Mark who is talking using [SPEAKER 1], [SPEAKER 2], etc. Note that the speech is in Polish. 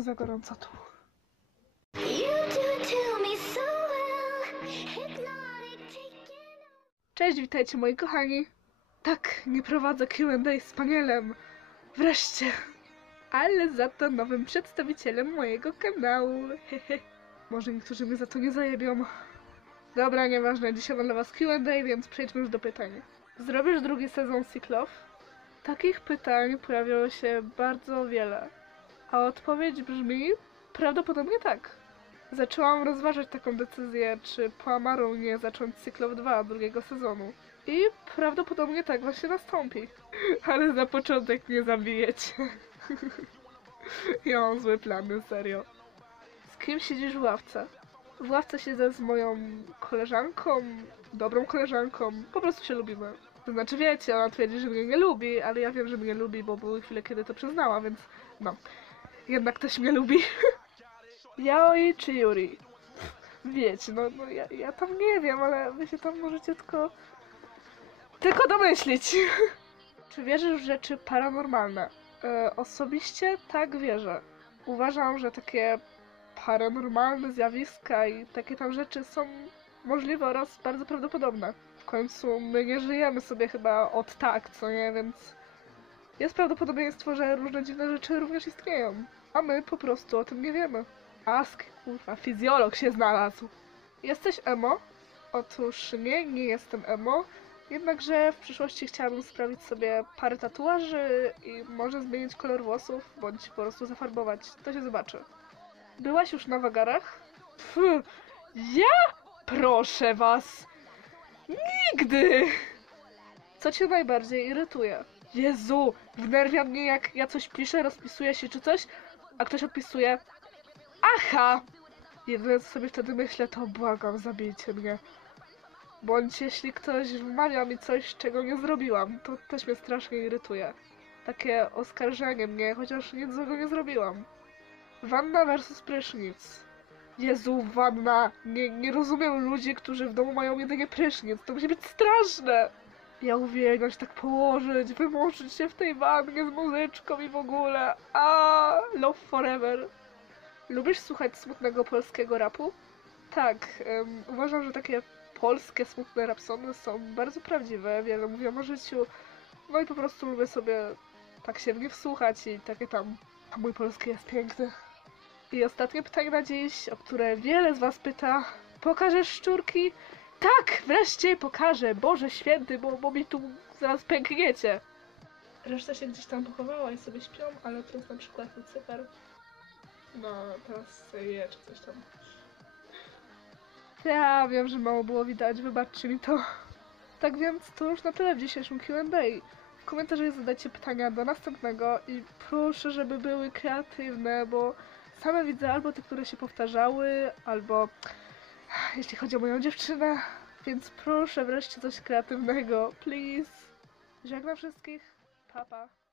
[SPEAKER 1] za gorąco tu. Cześć, witajcie moi kochani. Tak, nie prowadzę Q&A z panelem. Wreszcie. Ale za to nowym przedstawicielem mojego kanału. Hehe. Może niektórzy mnie za to nie zajebią. Dobra, nieważne, dzisiaj mam dla was Q&A, więc przejdźmy już do pytań. Zrobisz drugi sezon Cyklow? Takich pytań pojawiło się bardzo wiele. A odpowiedź brzmi prawdopodobnie tak. Zaczęłam rozważać taką decyzję, czy po Amaru nie zacząć Cyklow 2 drugiego sezonu. I prawdopodobnie tak właśnie nastąpi. Ale za początek nie zabijecie. ja mam złe plany, serio. Z kim siedzisz w ławce? W ławce siedzę z moją koleżanką, dobrą koleżanką. Po prostu się lubimy. To znaczy wiecie, ona twierdzi, że mnie nie lubi, ale ja wiem, że mnie lubi, bo były chwile, kiedy to przyznała, więc no. Jednak ktoś mnie lubi. Yaoi czy Yuri? Wiecie, no, no ja, ja tam nie wiem, ale wy się tam możecie tylko... Tylko domyślić. czy wierzysz w rzeczy paranormalne? E, osobiście tak wierzę. Uważam, że takie paranormalne zjawiska i takie tam rzeczy są możliwe oraz bardzo prawdopodobne. Końcu my nie żyjemy sobie chyba od tak, co nie, więc jest prawdopodobieństwo, że różne dziwne rzeczy również istnieją, a my po prostu o tym nie wiemy. Ask, kurwa, fizjolog się znalazł. Jesteś emo? Otóż nie, nie jestem emo. Jednakże w przyszłości chciałabym sprawić sobie parę tatuaży i może zmienić kolor włosów, bądź po prostu zafarbować. To się zobaczy. Byłaś już na wagarach? Pff, ja? Proszę was! Nigdy! Co cię najbardziej irytuje? Jezu, wnerwia mnie jak ja coś piszę, rozpisuję się czy coś, a ktoś odpisuje Aha! Jedyne co sobie wtedy myślę to błagam, zabijcie mnie. Bądź jeśli ktoś wmawia mi coś, czego nie zrobiłam, to też mnie strasznie irytuje. Takie oskarżenie mnie, chociaż nic złego nie zrobiłam. Wanna versus prysznic. Jezu, wanna! Nie, nie rozumiem ludzi, którzy w domu mają jedynie prysznic. To musi być straszne! Ja uwielbiam się tak położyć, wymoczyć się w tej wannie z muzyczką i w ogóle. A, love forever. Lubisz słuchać smutnego polskiego rapu? Tak, em, uważam, że takie polskie smutne rapsony są bardzo prawdziwe, wiele mówią o życiu. No i po prostu lubię sobie tak się w nie wsłuchać i takie tam, a mój polski jest piękny. I ostatnie pytanie na dziś, o które wiele z was pyta. Pokażesz szczurki? Tak, wreszcie pokażę, Boże święty, bo, bo mi tu zaraz pękniecie. Reszta się gdzieś tam pochowała i sobie śpią, ale to jest na przykład Lucyfer. No, teraz je czy coś tam. Ja wiem, że mało było widać, wybaczcie mi to. Tak więc to już na tyle w dzisiejszym Q&A. W komentarzach zadajcie pytania do następnego i proszę, żeby były kreatywne, bo same widzę albo te, które się powtarzały, albo jeśli chodzi o moją dziewczynę, więc proszę wreszcie coś kreatywnego, please. Żegnam wszystkich, papa. Pa.